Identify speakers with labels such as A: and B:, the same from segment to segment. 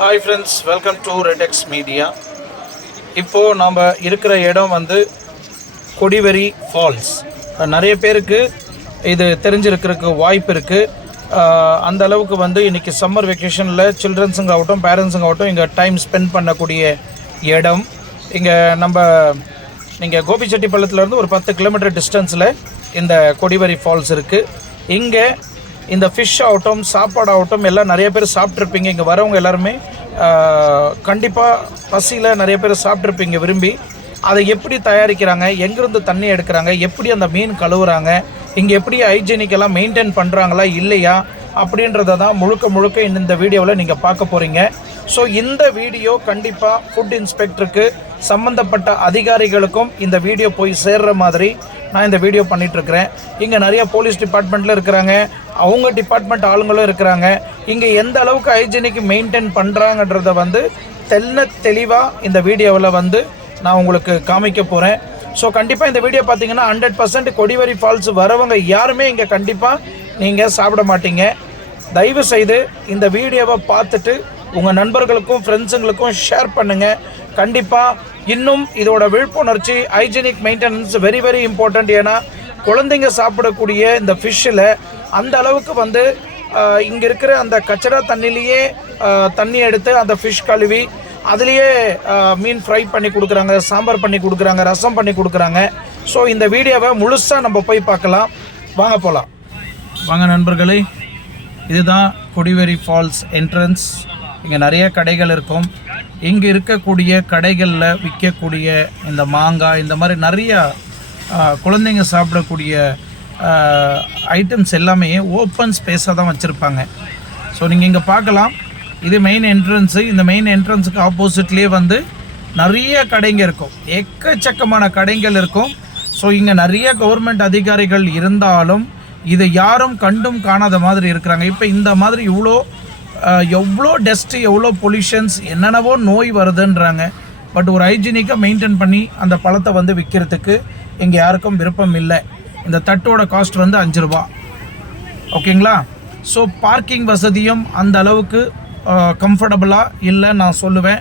A: Hi friends welcome to Redex media இப்போது நாம் இருக்கிற இடம் வந்து கொடிவெரி ஃபால்ஸ். நிறைய பேருக்கு இது தெரிஞ்சிருக்கிறதுக்கு வாய்ப்பு இருக்குது அந்த அளவுக்கு வந்து இன்றைக்கி சம்மர் வெக்கேஷனில் சில்ட்ரன்ஸுங்க ஆகட்டும் பேரண்ட்ஸுங்க ஆகட்டும் இங்கே டைம் ஸ்பெண்ட் பண்ணக்கூடிய இடம். இங்கே நம்ம நீங்கள் கோபிச்செட்டிப்பாளையத்துலேருந்து ஒரு பத்து கிலோமீட்டர் டிஸ்டன்ஸில் இந்த கொடிவரி ஃபால்ஸ் இருக்குது இங்கே இந்த ஃபிஷ் ஆகட்டும் சாப்பாடு ஆகட்டும் எல்லாம் நிறைய பேர் சாப்பிட்ருப்பீங்க இங்கே வரவங்க எல்லாருமே கண்டிப்பாக பசியில் நிறைய பேர் சாப்பிட்ருப்பீங்க விரும்பி. அதை எப்படி தயாரிக்கிறாங்க? எங்கேருந்து தண்ணி எடுக்கிறாங்க? எப்படி அந்த மீன் கழுவுறாங்க? இங்கே எப்படி ஹைஜீனிக்கெல்லாம் மெயின்டைன் பண்ணுறாங்களா இல்லையா? அப்படின்றத தான் முழுக்க முழுக்க இந்த வீடியோவில் நீங்கள் பார்க்க போகிறீங்க ஸோ இந்த வீடியோ கண்டிப்பாக ஃபுட் இன்ஸ்பெக்டருக்கு சம்மந்தப்பட்ட அதிகாரிகளுக்கும் இந்த வீடியோ போய் சேர்ற மாதிரி நான் இந்த வீடியோ பண்ணிகிட்ருக்கிறேன் இங்கே நிறைய போலீஸ் டிபார்ட்மெண்ட்டில் இருக்கிறாங்க. அவங்க டிபார்ட்மெண்ட் ஆளுங்களும் இருக்கிறாங்க. இங்கே எந்த அளவுக்கு ஹைஜீனிக் மெயின்டைன் பண்ணுறாங்கன்றத வந்து தெல்ல தெளிவாக இந்த வீடியோவில் வந்து நான் உங்களுக்கு காமிக்க போகிறேன் ஸோ கண்டிப்பாக இந்த வீடியோ பார்த்தீங்கன்னா ஹண்ட்ரட் பர்சன்ட் கொடிவரி ஃபால்ஸ் வரவங்க யாருமே இங்கே கண்டிப்பாக நீங்கள் சாப்பிட மாட்டீங்க. தயவு செய்து இந்த வீடியோவை பார்த்துட்டு உங்கள் நண்பர்களுக்கும் ஃப்ரெண்ட்ஸுங்களுக்கும் ஷேர் பண்ணுங்கள் கண்டிப்பாக இன்னும் இதோட விழிப்புணர்ச்சி hygienic maintenance very very important ஏன்னா குழந்தைங்க சாப்பிடக்கூடிய இந்த ஃபிஷ்ஷில் அந்த அளவுக்கு வந்து இங்கே இருக்கிற அந்த கச்சடா தண்ணிலேயே தண்ணி எடுத்து அந்த ஃபிஷ் கழுவி அதுலேயே மீன் ஃப்ரை பண்ணி கொடுக்குறாங்க சாம்பார் பண்ணி கொடுக்குறாங்க ரசம் பண்ணி கொடுக்குறாங்க. ஸோ இந்த வீடியோவை முழுசாக நம்ம போய் பார்க்கலாம். வாங்க போகலாம் வாங்க நண்பர்களே இதுதான் கொடிவேரி ஃபால்ஸ் என்ட்ரன்ஸ் இங்கே நிறைய கடைகள் இருக்கும். இங்கே இருக்கக்கூடிய கடைகளில் விற்கக்கூடிய இந்த மாங்காய் இந்த மாதிரி நிறையா குழந்தைங்க சாப்பிடக்கூடிய ஐட்டம்ஸ் எல்லாமே ஓப்பன் ஸ்பேஸாக தான் வச்சுருப்பாங்க. ஸோ நீங்கள் இங்கே பார்க்கலாம். இது மெயின் என்ட்ரன்ஸு இந்த மெயின் என்ட்ரன்ஸுக்கு ஆப்போசிட்லேயே வந்து நிறைய கடைங்க இருக்கும். எக்கச்சக்கமான கடைகள் இருக்கும். ஸோ இங்கே நிறைய கவர்மெண்ட் அதிகாரிகள் இருந்தாலும் இதை யாரும் கண்டும் காணாத மாதிரி இருக்கிறாங்க. இப்போ இந்த மாதிரி இவ்வளோ எவ்வளோ டஸ்ட்டு எவ்வளோ பொல்யூஷன்ஸ் என்னென்னவோ நோய் வருதுன்றாங்க. பட் ஒரு ஹைஜீனிக்காக மெயின்டைன் பண்ணி அந்த பழத்தை வந்து விற்கிறதுக்கு இங்கே யாருக்கும் விருப்பம் இல்லை. இந்த தட்டோட காஸ்ட் வந்து அஞ்சு ரூபா. ஓகேங்களா? ஸோ பார்க்கிங் வசதியும் அந்த அளவுக்கு கம்ஃபர்டபுளாக இல்லை நான் சொல்லுவேன்.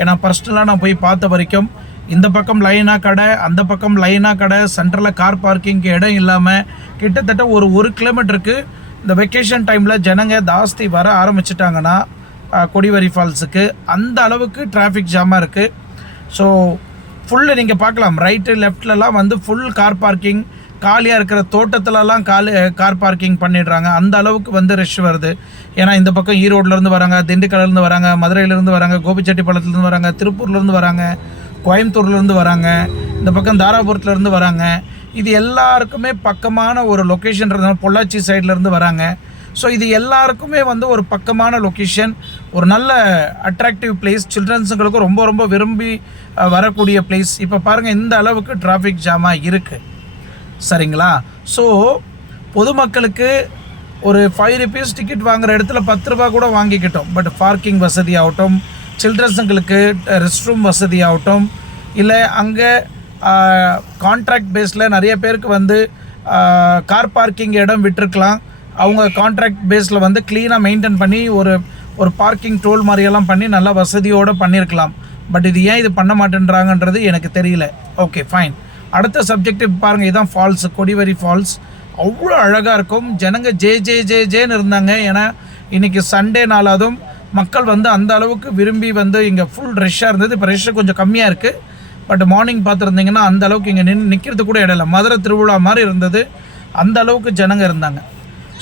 A: ஏன்னா பர்சனலாக நான் போய் பார்த்த வரைக்கும் இந்த பக்கம் லைனாக கடை அந்த பக்கம் லைனாக கடை சென்டரில் கார் பார்க்கிங்க்கு இடம் இல்லாமல் கிட்டத்தட்ட ஒரு ஒரு கிலோமீட்டருக்கு இந்த வெக்கேஷன் டைமில் ஜனங்க ஜாஸ்தி வர ஆரம்பிச்சிட்டாங்கன்னா கொடிவரி ஃபால்ஸுக்கு அந்த அளவுக்கு டிராஃபிக் ஜாமாக இருக்குது ஸோ ஃபுல்லு நீங்கள் பார்க்கலாம். ரைட்டு லெஃப்ட்லலாம் வந்து ஃபுல் கார் பார்க்கிங் காலியாக இருக்கிற தோட்டத்துலலாம் காலி கார் பார்க்கிங் பண்ணிடுறாங்க. அந்த அளவுக்கு வந்து ரஷ் வருது. ஏன்னா இந்த பக்கம் ஈரோட்லேருந்து வராங்க திண்டுக்கல்லேருந்து வராங்க மதுரையிலேருந்து வராங்க கோபிச்செட்டிப்பாளையத்துலேருந்து வராங்க திருப்பூர்லேருந்து வராங்க கோயம்புத்தூர்லேருந்து வராங்க இந்த பக்கம் தாராபுரத்துலேருந்து வராங்க. இது எல்லாருக்குமே பக்கமான ஒரு லொக்கேஷன்றதுனால பொள்ளாச்சி சைட்லேருந்து வராங்க. ஸோ இது எல்லாருக்குமே வந்து ஒரு பக்கமான லொக்கேஷன் ஒரு நல்ல அட்ராக்டிவ் பிளேஸ் சில்ட்ரன்ஸுங்களுக்கு ரொம்ப ரொம்ப விரும்பி வரக்கூடிய பிளேஸ் இப்போ பாருங்கள் இந்த அளவுக்கு டிராஃபிக் ஜாமாக இருக்குது சரிங்களா? ஸோ பொதுமக்களுக்கு ஒரு ஃபைவ் ருபீஸ் டிக்கெட் வாங்குகிற இடத்துல பத்து ரூபா கூட வாங்கிக்கிட்டோம். பட் பார்க்கிங் வசதி ஆகட்டும் சில்ட்ரன்ஸுங்களுக்கு ரெஸ்ட் ரூம் வசதி ஆகட்டும் இல்லை அங்கே கான்ட்ராக்ட் பேஸில் நிறைய பேருக்கு வந்து கார் பார்க்கிங் இடம் விட்டுருக்கலாம். அவங்க கான்ட்ராக்ட் பேஸில் வந்து க்ளீனாக மெயின்டைன் பண்ணி ஒரு ஒரு பார்க்கிங் டோல் மாதிரியெல்லாம் பண்ணி நல்லா வசதியோடு பண்ணியிருக்கலாம் பட் இது ஏன் இது பண்ண மாட்டேன்றாங்கன்றது எனக்கு தெரியல. ஓகே ஃபைன் அடுத்த சப்ஜெக்ட் பாருங்கள் இதுதான் ஃபால்ஸ் கொடிவரி ஃபால்ஸ் அவ்வளோ அழகாக இருக்கும். ஜனங்க ஜே ஜே ஜே ஜேன்னு இருந்தாங்க. ஏன்னா இன்றைக்கி சண்டே நாளாதும் மக்கள் வந்து அந்த அளவுக்கு விரும்பி வந்து இங்கே ஃபுல் ரஷ்ஷாக இருந்தது. இப்போ ரஷ்ஷு கொஞ்சம் கம்மியாக இருக்குது பட் மார்னிங் பார்த்துருந்தீங்கன்னா அந்த அளவுக்கு இங்கே நின்று நிற்கிறது கூட இடம் இல்லை. மதுரை திருவிழா மாதிரி இருந்தது. அந்த அளவுக்கு ஜனங்க இருந்தாங்க.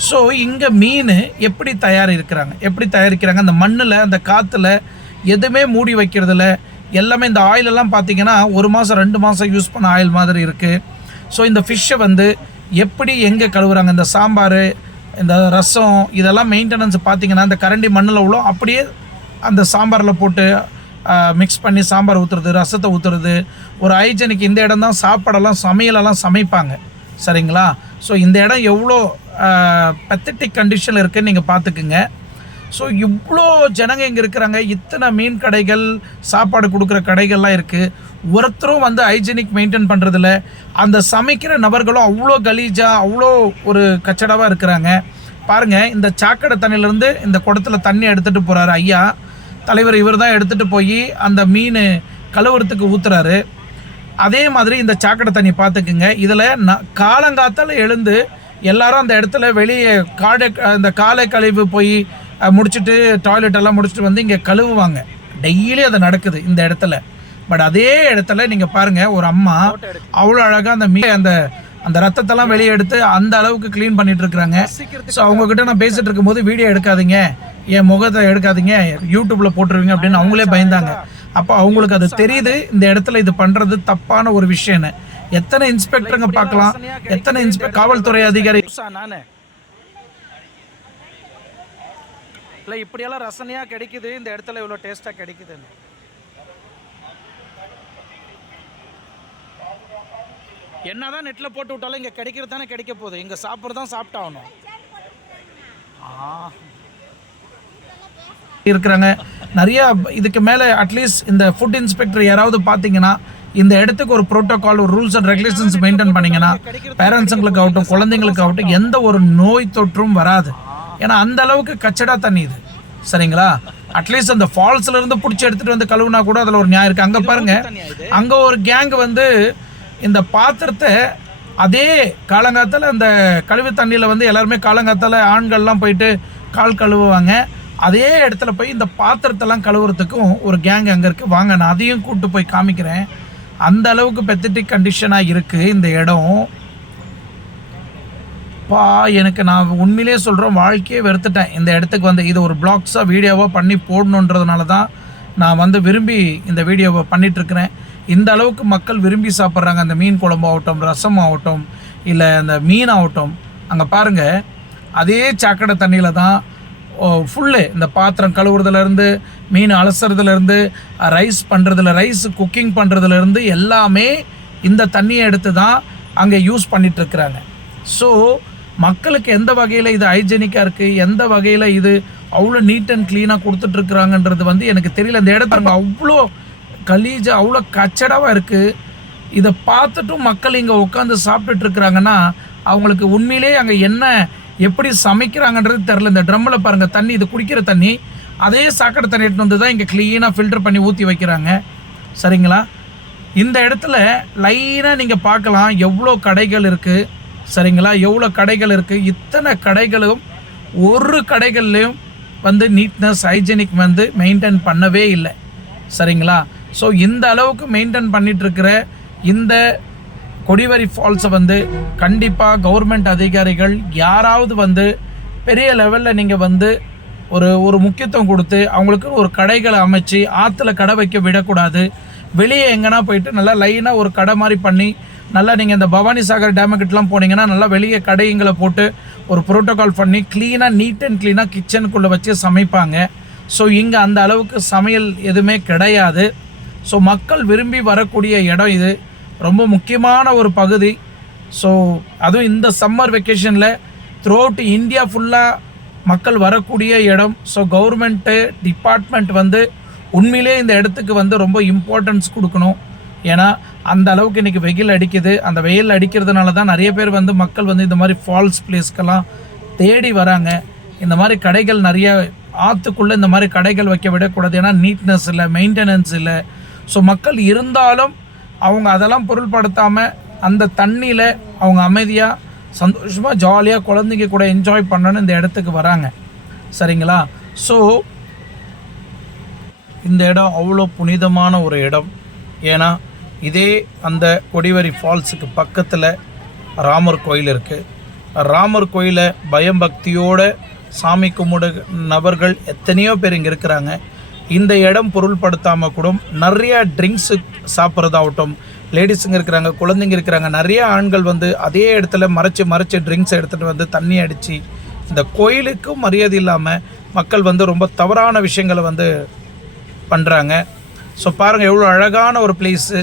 A: ஸோ இங்கே மீன் எப்படி தயார் இருக்கிறாங்க எப்படி தயாரிக்கிறாங்க? அந்த மண்ணில் அந்த காற்றுல எதுவுமே மூடி வைக்கிறதில்ல. எல்லாமே இந்த ஆயிலெல்லாம் பார்த்தீங்கன்னா ஒரு மாதம் ரெண்டு மாதம் யூஸ் பண்ண ஆயில் மாதிரி இருக்குது ஸோ இந்த ஃபிஷ்ஷை வந்து எப்படி எங்கே கழுவுறாங்க? இந்த சாம்பார் இந்த ரசம் இதெல்லாம் மெயின்டெனன்ஸ் பார்த்தீங்கன்னா இந்த கரண்டி மண்ணில் உள்ள அப்படியே அந்த சாம்பாரில் போட்டு மிக்ஸ் பண்ணி சாம்பார் ஊற்றுறது ரசத்தை ஊற்றுறது ஒரு ஹைஜனிக் இந்த இடம் தான் சாப்பாடெல்லாம் சமையலெல்லாம் சமைப்பாங்க. சரிங்களா? ஸோ இந்த இடம் எவ்வளோ பெத்தட்டிக் கண்டிஷனில் இருக்குதுன்னு நீங்கள் பார்த்துக்குங்க. ஸோ இவ்வளோ ஜனங்க இங்கே இருக்கிறாங்க. இத்தனை மீன் கடைகள் சாப்பாடு கொடுக்குற கடைகள்லாம் இருக்குது ஒருத்தரும் வந்து ஹைஜீனிக் மெயின்டைன் பண்ணுறதில்ல அந்த சமைக்கிற நபர்களும் அவ்வளோ கலீஜாக அவ்வளோ ஒரு கச்சடாவாக இருக்கிறாங்க. பாருங்கள் இந்த சாக்கடை தண்ணியிலேருந்து இந்த குடத்துல தண்ணி எடுத்துகிட்டு போகிறாரு ஐயா. தலைவர் இவர் தான் எடுத்துகிட்டு போய் அந்த மீன் கழுவுறதுக்கு ஊற்றுறாரு அதே மாதிரி இந்த சாக்கடை தண்ணி பார்த்துக்குங்க இதில் ந காலங்காத்தால எழுந்து எல்லாரும் அந்த இடத்துல வெளியே காடை இந்த காலை கழிவு போய் முடிச்சிட்டு டாய்லெட் எல்லாம் முடிச்சுட்டு வந்து இங்கே கழுவுவாங்க. டெய்லி அது நடக்குது இந்த இடத்துல. பட் அதே இடத்துல நீங்கள் பாருங்கள் ஒரு அம்மா அவ்வளோ அழகாக அந்த மீ அந்த அந்த ரத்தத்தெல்லாம் வெளியே எடுத்து அந்த அளவுக்கு க்ளீன் பண்ணிட்டு இருக்கிறாங்க ஸோ அவங்கக்கிட்ட நான் பேசிட்டு இருக்கும்போது வீடியோ எடுக்காதீங்க. என் முகத்தை எடுக்காதீங்க? யூடியூப்ல போட்டுருவீங்க அப்படின்னு அவங்களே பயந்தாங்க. அப்போ அவங்களுக்கு அது தெரியுது இந்த இடத்துல இது பண்றது தப்பான ஒரு விஷயம்னு. எத்தனை இன்ஸ்பெக்டருங்க பார்க்கலாம். எத்தனை இன்ஸ்பெக்டர் காவல்துறை அதிகாரி இல்லை இப்படியெல்லாம் ரசனையாக கிடைக்குது இந்த இடத்துல இவ்வளோ டேஸ்ட்டாக கிடைக்குதுன்னு. என்னதான் நெட்டில் போட்டு விட்டாலும் இங்கே கிடைக்கிறது தானே கிடைக்க போகுது. இங்கே சாப்பிட்றது தான் சாப்பிட்டாகணும். இருக்கிறாங்க. நிறைய இதுக்கு மேலே அட்லீஸ்ட் இந்த ஃபுட் இன்ஸ்பெக்டர் யாராவது பார்த்தீங்கன்னா இந்த இடத்துக்கு ஒரு ப்ரோட்டோகால் ஒரு ரூல்ஸ் அண்ட் ரெகுலேஷன்ஸ் மெயின்டைன் பண்ணீங்கன்னா பேரண்ட்ஸுங்களுக்கு ஆகட்டும் குழந்தைங்களுக்கு ஆகட்டும் எந்த ஒரு நோய் தொற்றும் வராது. ஏன்னா அந்த அளவுக்கு கச்சடா தண்ணி இது. சரிங்களா? அட்லீஸ்ட் அந்த ஃபால்ஸ்ல இருந்து பிடிச்சி எடுத்துட்டு வந்து கழுவுனா கூட அதில் ஒரு நியாயம் இருக்கு. அங்கே பாருங்க. அங்கே ஒரு கேங் வந்து இந்த பாத்திரத்தை அதே காலங்காத்தால அந்த கழிவு தண்ணியில் வந்து எல்லாருமே காலங்காத்தால் ஆண்கள்லாம் போயிட்டு கால் கழுவுவாங்க. அதே இடத்துல போய் இந்த பாத்திரத்தெல்லாம் கழுவுறதுக்கும் ஒரு கேங் அங்கே இருக்குது வாங்க நான் அதையும் கூப்பிட்டு போய் காமிக்கிறேன். அந்த அளவுக்கு பெத்தட்டிக் கண்டிஷனாக இருக்குது இந்த இடம். பா எனக்கு நான் உண்மையிலே சொல்கிறேன் வாழ்க்கையே வெறுத்துட்டேன். இந்த இடத்துக்கு வந்து இது ஒரு பிளாக்ஸாக வீடியோவாக பண்ணி போடணுன்றதுனால தான் நான் வந்து விரும்பி இந்த வீடியோவை பண்ணிகிட்ருக்கிறேன் இந்த அளவுக்கு மக்கள் விரும்பி சாப்பிட்றாங்க. அந்த மீன் குழம்பு ஆகட்டும் ரசம் ஆகட்டும் இல்லை அந்த மீன் ஆகட்டும். அங்கே பாருங்கள் அதே சாக்கடை தண்ணியில் தான் ஃபுல்லு இந்த பாத்திரம் கழுவுறதுலேருந்து மீன் அலசுறதுலேருந்து ரைஸ் பண்ணுறதுல ரைஸ் குக்கிங் பண்ணுறதுலேருந்து எல்லாமே இந்த தண்ணியை எடுத்து தான் அங்கே யூஸ் பண்ணிகிட்ருக்குறாங்க ஸோ மக்களுக்கு எந்த வகையில் இது ஹைஜெனிக்காக இருக்குது எந்த வகையில் இது அவ்வளோ நீட் அண்ட் க்ளீனாக கொடுத்துட்ருக்குறாங்கன்றது வந்து எனக்கு தெரியல. இந்த இடத்துல அவ்வளோ கலீஜா அவ்வளோ கச்சடாவாக இருக்குது இதை பார்த்துட்டும் மக்கள் இங்கே உட்காந்து சாப்பிட்டுட்டு இருக்கிறாங்கன்னா அவங்களுக்கு உண்மையிலேயே அங்கே என்ன எப்படி சமைக்கிறாங்கன்றது தெரில இந்த ட்ரம்மில் பாருங்கள் தண்ணி இது குடிக்கிற தண்ணி அதே சாக்கடை தண்ணி எடுத்து வந்து தான் இங்கே க்ளீனாக ஃபில்டர் பண்ணி ஊற்றி வைக்கிறாங்க. சரிங்களா? இந்த இடத்துல லைனாக நீங்கள் பார்க்கலாம் எவ்வளோ கடைகள் இருக்குது சரிங்களா? எவ்வளோ கடைகள் இருக்குது இத்தனை கடைகளும் ஒரு கடைகள்லேயும் வந்து நீட்னஸ் ஹைஜெனிக் வந்து மெயின்டைன் பண்ணவே இல்லை. சரிங்களா? ஸோ இந்த அளவுக்கு மெயின்டைன் பண்ணிட்டு இந்த கொடிவரி ஃபால்ஸை வந்து கண்டிப்பாக கவர்மெண்ட் அதிகாரிகள் யாராவது வந்து பெரிய லெவலில் நீங்கள் வந்து ஒரு ஒரு முக்கியத்துவம் கொடுத்து அவங்களுக்கு ஒரு கடைகளை அமைச்சு ஆற்றுல கடை வைக்க விடக்கூடாது. வெளியே எங்கன்னா போயிட்டு நல்லா லைனாக ஒரு கடை மாதிரி பண்ணி நல்லா நீங்கள் இந்த பவானி சாகர் டேமுக்கிட்டலாம் போனீங்கன்னா நல்லா வெளியே கடைங்களை போட்டு ஒரு ப்ரோட்டோகால் பண்ணி க்ளீனாக நீட் அண்ட் க்ளீனாக கிச்சனுக்குள்ளே வச்சு சமைப்பாங்க. ஸோ இங்கே அந்த அளவுக்கு சமையல் எதுவுமே கிடையாது. ஸோ மக்கள் விரும்பி வரக்கூடிய இடம் இது. ரொம்ப முக்கியமான ஒரு பகுதி. ஸோ அதுவும் இந்த சம்மர் வெக்கேஷனில் த்ரூ அவுட் இந்தியா ஃபுல்லாக மக்கள் வரக்கூடிய இடம். ஸோ கவர்மெண்ட்டு டிபார்ட்மெண்ட் வந்து உண்மையிலே இந்த இடத்துக்கு வந்து ரொம்ப இம்பார்ட்டன்ஸ் கொடுக்கணும். ஏன்னா அந்த அளவுக்கு இன்றைக்கி வெயில் அடிக்குது. அந்த வெயில் அடிக்கிறதுனால தான் நிறைய பேர் வந்து மக்கள் வந்து இந்த மாதிரி ஃபால்ஸ் பிளேஸ்க்கெல்லாம் தேடி வராங்க. இந்த மாதிரி கடைகள் நிறைய ஆற்றுக்குள்ளே இந்த மாதிரி கடைகள் வைக்க விடக்கூடாது. ஏன்னா நீட்னஸ் இல்லை மெயின்டெனன்ஸ் இல்லை. ஸோ மக்கள் இருந்தாலும் அவங்க அதெல்லாம் பொருள்படுத்தாமல் அந்த தண்ணியில் அவங்க அமைதியாக சந்தோஷமாக ஜாலியாக குழந்தைங்க கூட என்ஜாய் பண்ணணும்னு இந்த இடத்துக்கு வராங்க. சரிங்களா? ஸோ இந்த இடம் அவ்வளோ புனிதமான ஒரு இடம். ஏன்னா இதே அந்த கொடிவரி ஃபால்ஸுக்கு பக்கத்தில் ராமர் கோயில் இருக்குது ராமர் கோயிலை பயம் பக்தியோட சாமி கும்பிடு நபர்கள் எத்தனையோ பேர் இங்கே இருக்கிறாங்க. இந்த இடம் பொருள்படுத்தாமல் கூட நிறைய ட்ரிங்க்ஸு சாப்பிட்றதாகட்டும் லேடிஸுங்க இருக்கிறாங்க குழந்தைங்க இருக்கிறாங்க நிறைய ஆண்கள் வந்து அதே இடத்துல மறைச்சி மறைச்சி ட்ரிங்க்ஸ் எடுத்துகிட்டு வந்து தண்ணி அடித்து இந்த கோயிலுக்கும் மரியாதை இல்லாமல் மக்கள் வந்து ரொம்ப தவறான விஷயங்களை வந்து பண்ணுறாங்க ஸோ பாருங்கள் எவ்வளோ அழகான ஒரு பிளேஸு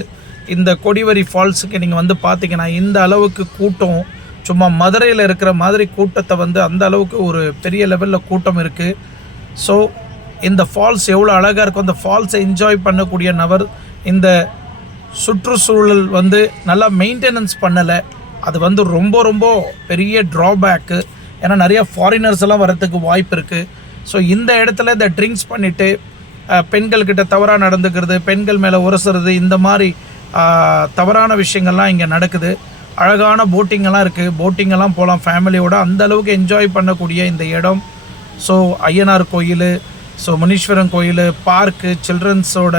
A: இந்த கொடிவரி ஃபால்ஸுக்கு நீங்கள் வந்து பார்த்தீங்கன்னா இந்த அளவுக்கு கூட்டம் சும்மா மதுரையில் இருக்கிற மாதிரி கூட்டத்தை வந்து அந்த அளவுக்கு ஒரு பெரிய லெவலில் கூட்டம் இருக்குது ஸோ இந்த ஃபால்ஸ் எவ்வளோ அழகாக இருக்கும் அந்த ஃபால்ஸை என்ஜாய் பண்ணக்கூடிய நபர் இந்த சுற்றுச்சூழல் வந்து நல்லா மெயின்டெனன்ஸ் பண்ணலை. அது வந்து ரொம்ப ரொம்ப பெரிய ட்ராபேக்கு ஏன்னா நிறைய ஃபாரினர்ஸ் எல்லாம் வரத்துக்கு வாய்ப்பு இருக்குது ஸோ இந்த இடத்துல இந்த ட்ரிங்க்ஸ் பண்ணிவிட்டு பெண்கள்கிட்ட தவறாக நடந்துக்கிறது பெண்கள் மேலே உரசுறது இந்த மாதிரி தவறான விஷயங்கள்லாம் இங்கே நடக்குது. அழகான போட்டிங்கெல்லாம் இருக்குது போட்டிங்கெல்லாம் போகலாம் ஃபேமிலியோடு அந்த அளவுக்கு என்ஜாய் பண்ணக்கூடிய இந்த இடம். ஸோ ஐயனார் கோயில் ஸோ முனீஸ்வரன் கோயில் பார்க்கு சில்ட்ரன்ஸோட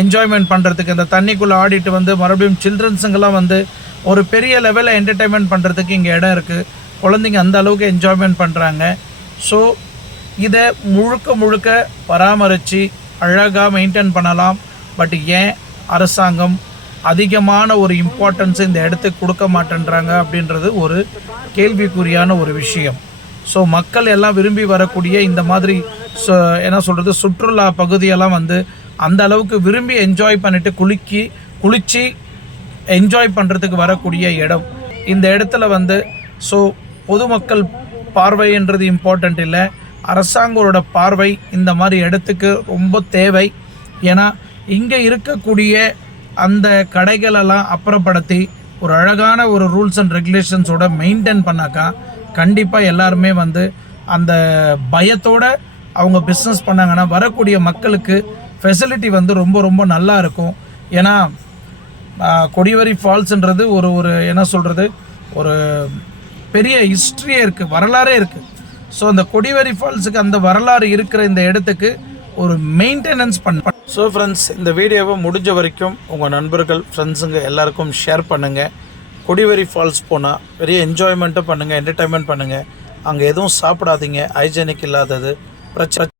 A: என்ஜாய்மெண்ட் பண்ணுறதுக்கு இந்த தண்ணிக்குள்ளே ஆடிட்டு வந்து மறுபடியும் சில்ட்ரன்ஸுங்கெல்லாம் வந்து ஒரு பெரிய லெவலில் என்டர்டைன்மெண்ட் பண்ணுறதுக்கு இங்கே இடம் இருக்குது குழந்தைங்க அந்த அளவுக்கு என்ஜாய்மெண்ட் பண்ணுறாங்க ஸோ இதை முழுக்க முழுக்க பராமரித்து அழகாக மெயின்டைன் பண்ணலாம். பட் ஏன் அரசாங்கம் அதிகமான ஒரு இம்பார்ட்டன்ஸ் இந்த இடத்துக்கு கொடுக்க மாட்டேன்றாங்க அப்படின்றது ஒரு கேள்விக்குறியான ஒரு விஷயம். ஸோ மக்கள் எல்லாம் விரும்பி வரக்கூடிய இந்த மாதிரி சு- என்ன சொல்கிறது சுற்றுலா பகுதியெல்லாம் வந்து அந்த அளவுக்கு விரும்பி என்ஜாய் பண்ணிட்டு குளிக்கி குளித்து என்ஜாய் பண்ணுறதுக்கு வரக்கூடிய இடம். இந்த இடத்துல வந்து ஸோ பொதுமக்கள் பார்வைன்றது இம்பார்ட்டண்ட் இல்லை. அரசாங்கங்களோட பார்வை இந்த மாதிரி இடத்துக்கு ரொம்ப தேவை. ஏன்னா இங்கே இருக்கக்கூடிய அந்த கடைகளெல்லாம் அப்புறப்படுத்தி ஒரு அழகான ஒரு ரூல்ஸ் அண்ட் ரெகுலேஷன்ஸோட மெயின்டைன் பண்ணாக்கா கண்டிப்பாக எல்லாருமே வந்து அந்த பயத்தோட அவங்க பிஸ்னஸ் பண்ணாங்கன்னா வரக்கூடிய மக்களுக்கு ஃபெசிலிட்டி வந்து ரொம்ப ரொம்ப நல்லா இருக்கும். ஏன்னா கொடிவரி ஃபால்ஸ்ன்றது ஒரு ஒரு என்ன சொல்கிறது ஒரு பெரிய ஹிஸ்ட்ரியே இருக்குது வரலாறே இருக்குது ஸோ அந்த கொடிவரி ஃபால்ஸுக்கு அந்த வரலாறு இருக்கிற இந்த இடத்துக்கு ஒரு மெயின்டெனன்ஸ் பண்ண ஸோ ஃப்ரெண்ட்ஸ் இந்த வீடியோவை முடிஞ்ச வரைக்கும் உங்கள் நண்பர்கள் ஃப்ரெண்ட்ஸுங்க எல்லாருக்கும் ஷேர் பண்ணுங்கள் கொடிவரி ஃபால்ஸ் போனால் பெரிய என்ஜாய்மெண்ட்டும் பண்ணுங்கள் என்டர்டைன்மெண்ட் பண்ணுங்கள் அங்கே எதுவும் சாப்பிடாதீங்க ஹைஜெனிக் இல்லாதது. ప్రచారం